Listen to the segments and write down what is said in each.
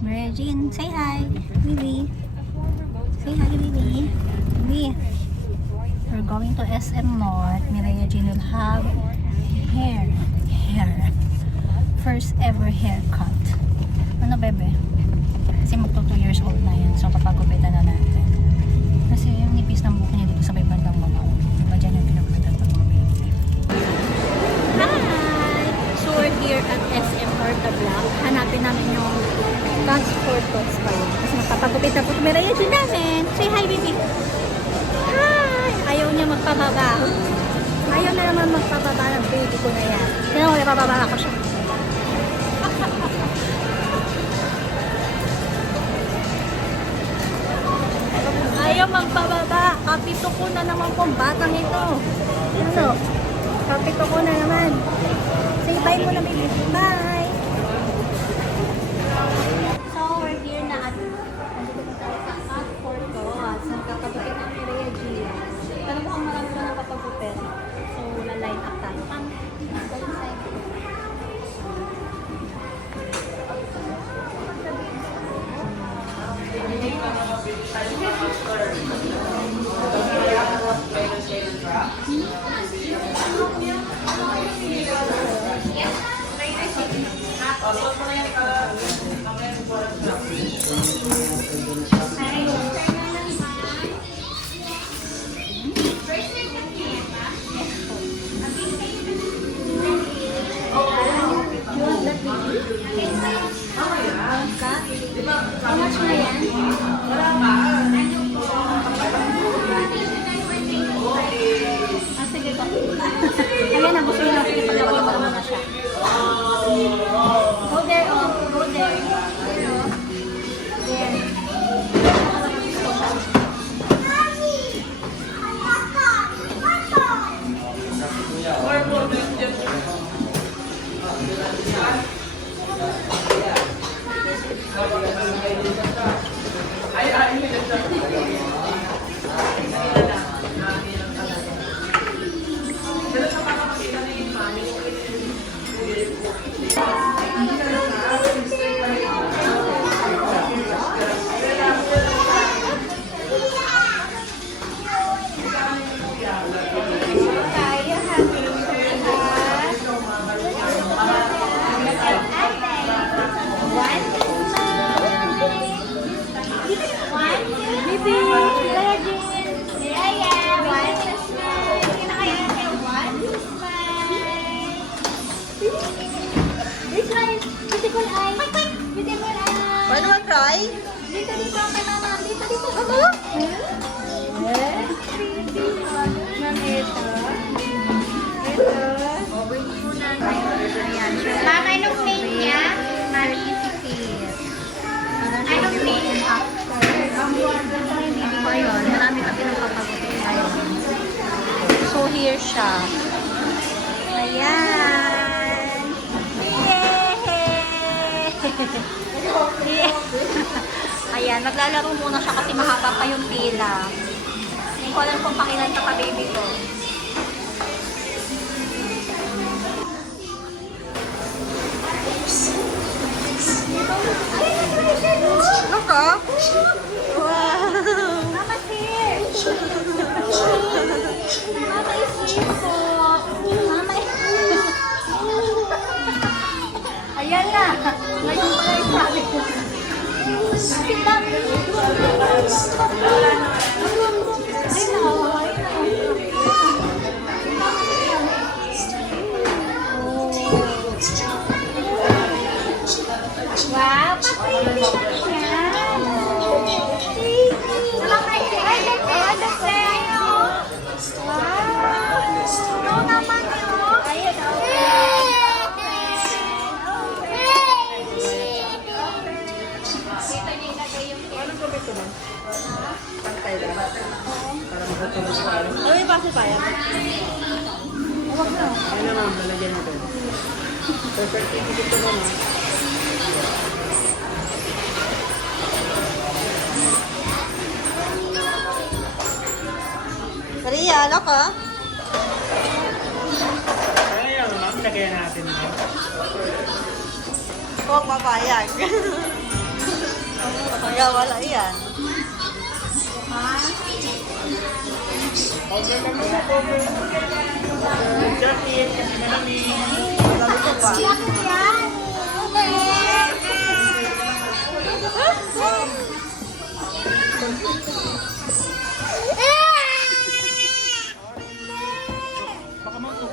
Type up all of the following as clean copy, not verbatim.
Maria Jean, say hi. Bibi. Say hi, Bibi. Bibi. We're going to SM North. Maria Jean will have hair. First ever haircut. Ano, bebe? Kasi magto 2 years old na yan. So, papagupitan na natin. Kasi yung nipis ng buhok niya dito sa may bandang mga. Diba dyan yung pinagupitan ng mga baby? Hi! So, we're here at SM North Block. Hanapin namin yung transport costs pa yun. Kasi magpapagupit na po si Maria Jean namin. Say hi, baby! Hi! Ayaw niya magpababa. Ayaw na naman magpababa ng baby ko na yan. Kaya wala papababa ko siya. Ayaw magpababa. Kapito ko na naman pong batang ito. Ito. Kapito ko na naman. Say bye muna, baby. Bye! So, we're here na at Fort Ross. Nagkakagupit ng Maria Jean. Pero mukhang marami pa nakapagupit. So, line up tayo. Go inside. How much na yan? Sige pa. Ayan na, gusto nyo. Sige, pagkakita mo na siya. Go there, oh. Go there. There. Ano ba, try? Dito, kay mama. Dito. Ano? Ma'am, ito. Wait muna. Ayan. Mama, anong name niya? Mami, sikit. Anong name? Hindi ko yun. Marami pa pinagpapagutin tayo. So, here siya. Ayan. Yay! Ayan, maglalaro muna siya kasi mahaba pa yung pila. Hindi ko alam kung pakilan ka pa baby ko. Look ah! Wow! Mama's here! Mama is here po! Mama is here! Ayan na! Ngayon pala yung sabi ko. Sit down! Ay na! Wow! Papriti na siya! Nalang kayo! Ay, that's sa'yo! Wow! No naman yun! Ayun, Pantay lang. Para makatulog sa alam. Ay, paso pa yan. Huwag na. Ayun na ma'am, lalagyan natin. Perfect. Ito na ma'am. Maria, ano ka? Kaya yan ma'am, lagayan natin. Huwag mapayag. Magawala yan. Over kami na, over. Jacket, kasi malamig. Ganito pa. Baka mauto.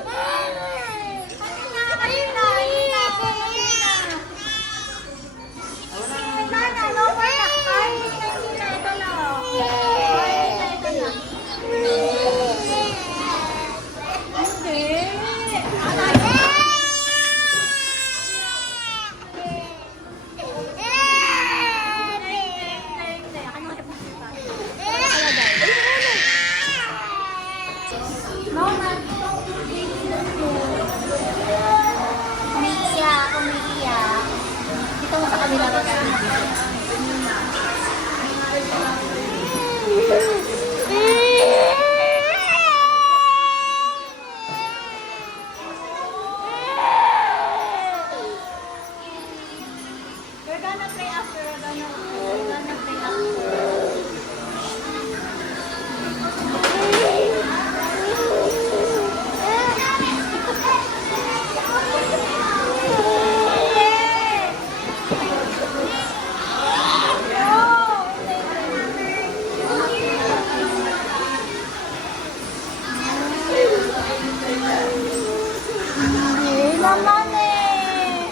Dito mo sa kanila ba? We're gonna play after. We're gonna play after. Naman eh.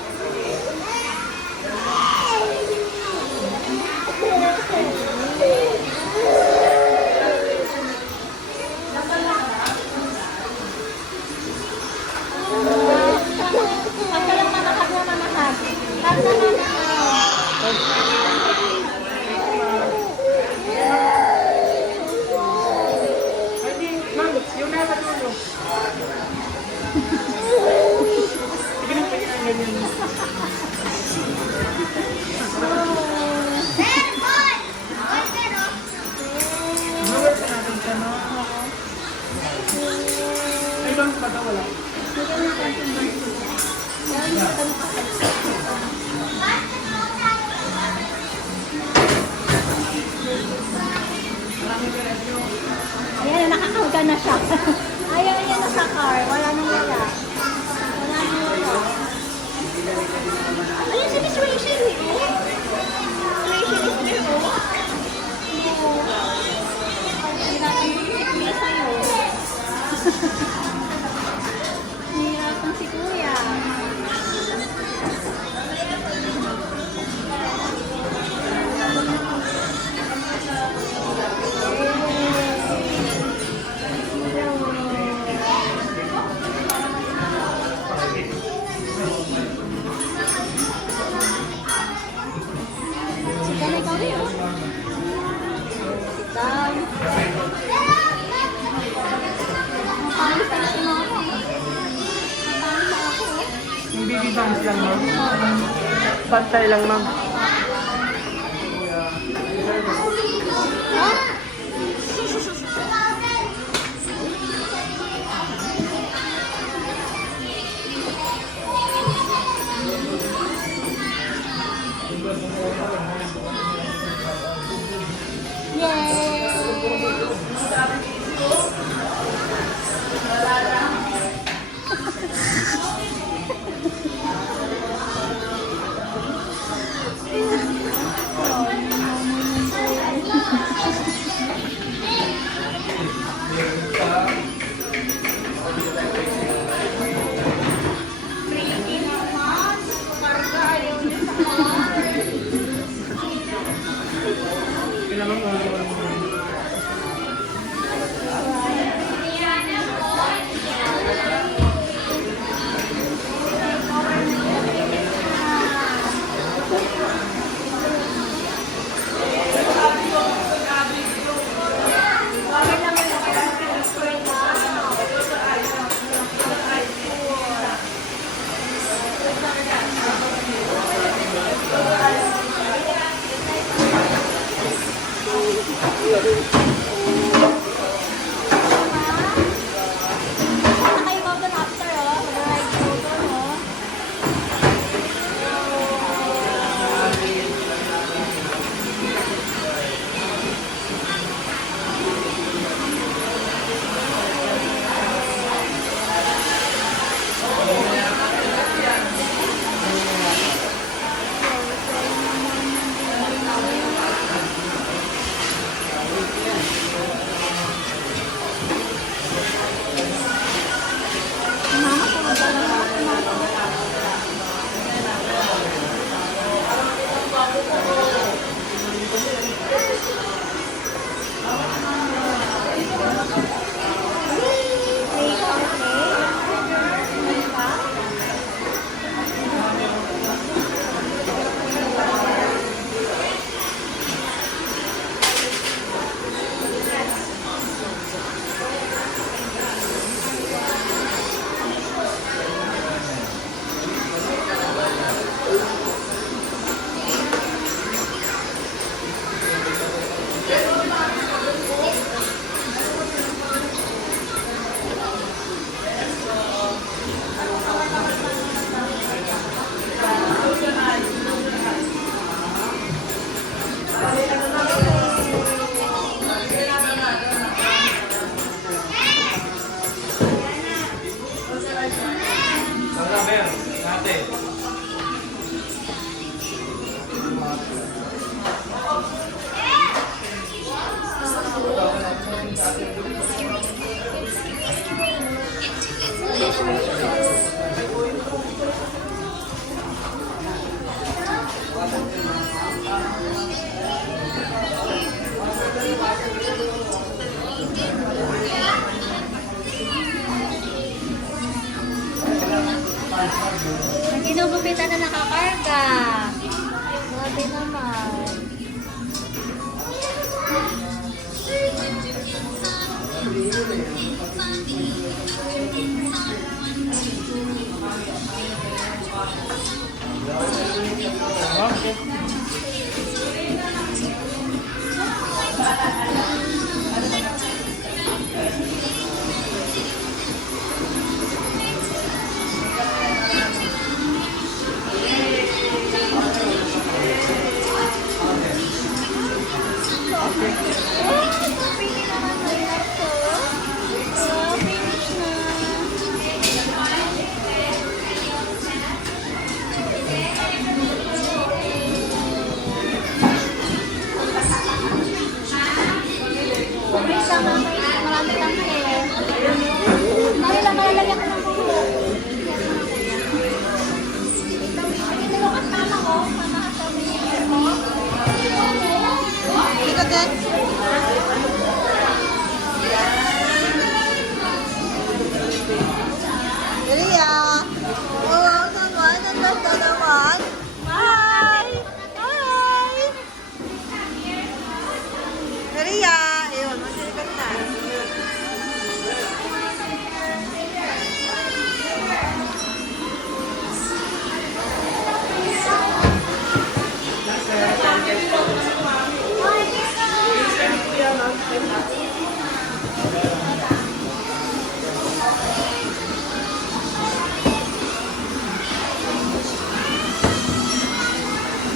Pagkalang manakag na manakag. Pag na manakag. Hindi, ma'am, yung nasa dulo. Sige lang, sige lang, ganyan. Lower ka natin siya, no? Ay, bang pa daw, wala. Ayan, nakakarga na siya. Ayaw niya na sa car. Wala nang wala. Wala nang wala. Ayun si Miss Rachel eh. Rachel is there oh. Hindi sa'yo. Nihirapan si Kuya. Sika na ikaw rin oh. Sika. Pangis na si Mama. Pangis na ako oh. Yung baby bangs lang, ma'am. Pantay lang, ma'am. Kailangan mo Ang ginugupitan na nakakarga. Grabe naman. Marami lang eh. Marami lang malalagyan ko ng bulo. Tinulukan mama ko. Mama ka sa mo. Ito din. Maria. Oh, naman. Ang ganda naman. Hi! Hi! Maria. Ayun, masilipan na.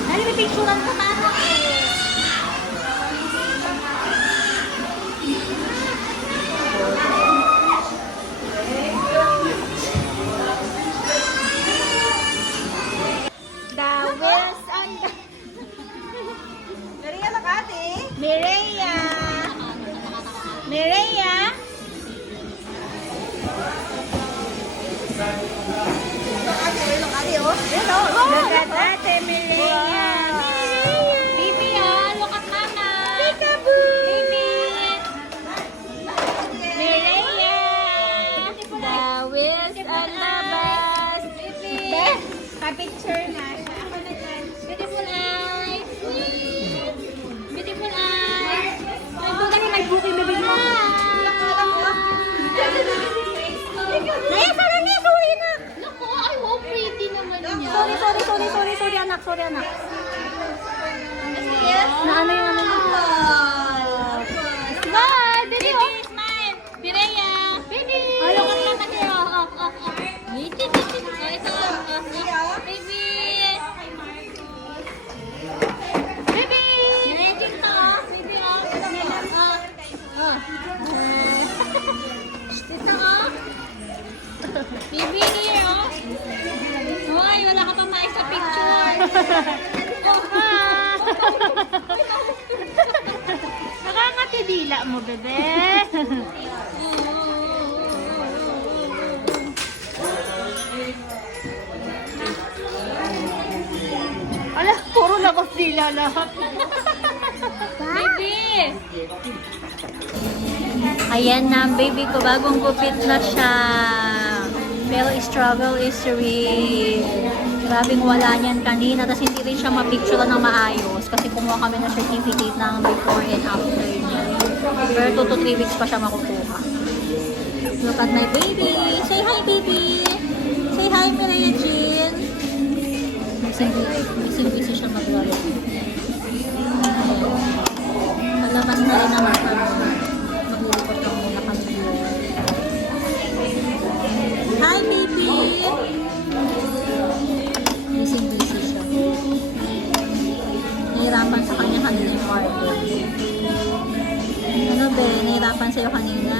Dali, may picturean ko tayo eh. Dawes ang... Maria, nakati. Mireya. Mireya. Nakati, oh. Look at that, Mireya. Baby, look at mama. Peekaboo. Baby. Mireya. Dawes ang labas. Baby. Pa-picture na siya. Ako na dyan. Beautiful eyes. Beautiful eyes. Ay, doon kasi may booking, baby mo. Naya, sarang niya, sorry na. Naku, ay, wow, pretty naman niya. Sorry, anak, Na ano yung ano niya? Smile, baby, smile. Mireya. Baby. Oh, look at mama niya. Ito, baby. Baby. Nireking to, baby, Ito, Baby, here, Hoy, wala ka pang mais sa picture. Nakakatidila mo, bebe. Ala, puro labas dila lahat. Baby! Ayan na ang baby ko, bagong gupit na siya. Pero struggle is real. Grabing wala niyan kanina, tapos hindi rin siya mapicture na maayos kasi kumuha kami ng certificate ng before and after niya. Pero 2 to 3 weeks pa siya makukuha. Look at my baby! Say hi, baby! Say hi, Mireya Jean! Busy siya maglaro. Malabas na rin naman kami. Maglilipot lang muna kami. Hi, baby! Busy siya. Nahirapan sa kanya kanina yung order. Ano ba? Nahirapan sa'yo kanina.